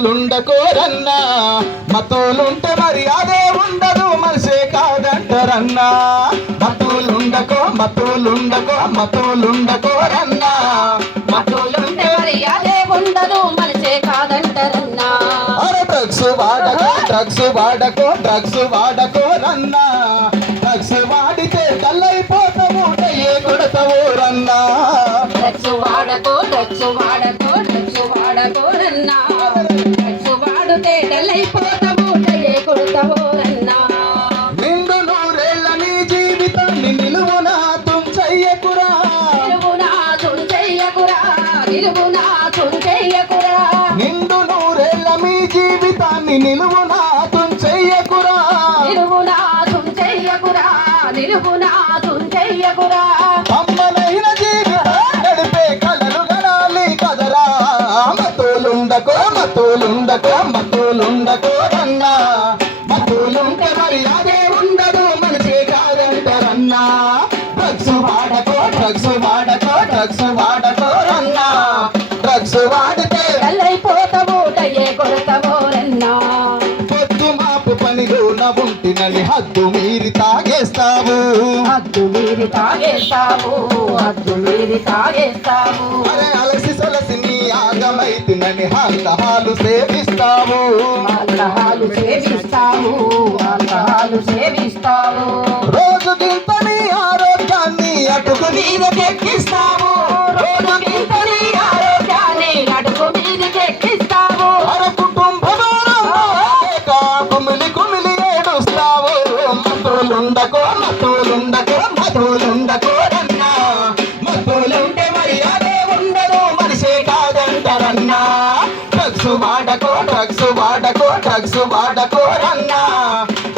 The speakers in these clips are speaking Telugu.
మతులుండకోరన్నా మతులుంటే మరి అదే ఉండదు మనిషే కాదంటారన్నా మతులుండకోరన్నా మతులుంటే మరి అదే ఉండదు మనిషే కాదంటారన్నా అరే డ్రగ్స్ వాడకోరన్నా డ్రగ్స్ వాడితే డల్లైపోతావు ఏ కొడతావు రన్నా డ్రగ్స్ వాడకోరన్నా డ్రగ్స్ వాడితే డల్లైపోతావు ఏ కొడతావు రన్నా నిండు నూరేళ్ళ నీ జీవితాన్ని నిలువునా తుంచెయ్యకురా నిండు నూరేళ్ళ మీ జీవితాన్ని నిలువునా తుంచెయ్యకురా అమ్మనైన జీవితం గడిపే కలలు గడాలి కదరా మతులుండకోరన్నా మతులుంటే మరి అదే ఉండదు మనిషే కాదంటారన్నా డ్రగ్స్ వాడకోరన్నా డ్రగ్స్ వాడితే అయిపోతావు ఏ కొడతావు రన్నా పొద్దు మాపు పనిలోన ఉంటినని హద్దు మీరి తాగేస్తావు అరే అలసి సొలసి నీ ఆగమైతినని ఆల్కహాలు సేవిస్తావు రోజు గింత నీ ఆరోగ్యాన్ని అటుకు మీదకెక్కిస్తావు అరే కుటుంబ కుమిలి ఏడుస్తావు మతులుండకోరన్నా మతులుంటే మరి అదే ఉండదు మనిషే కాదంటారన్నా డ్రగ్స్ వాడకోరన్నా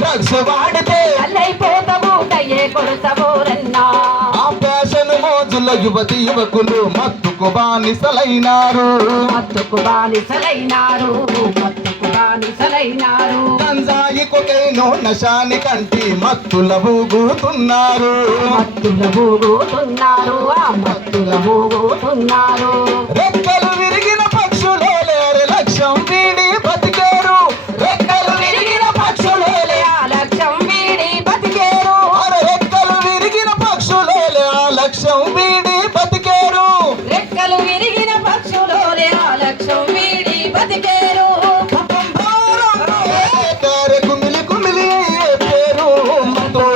డ్రగ్స్ వాడితే అయిపోతావు ఏ కొడతావు రన్నా ఆ ఫ్యాషన్ మోజుల యువతి యువకులు మత్తుకు బానిసలైనారు గంజాయి కొకైను నశాని కంటి మత్తుల ఊగుతున్నారు రెక్కలు విరిగిన పక్షులే లేరు లక్ష్యం వీడి బతికేరు రెక్కలు విరిగిన పక్షులే అరే రెక్కలు విరిగిన పక్షులే ఆ లక్ష్యం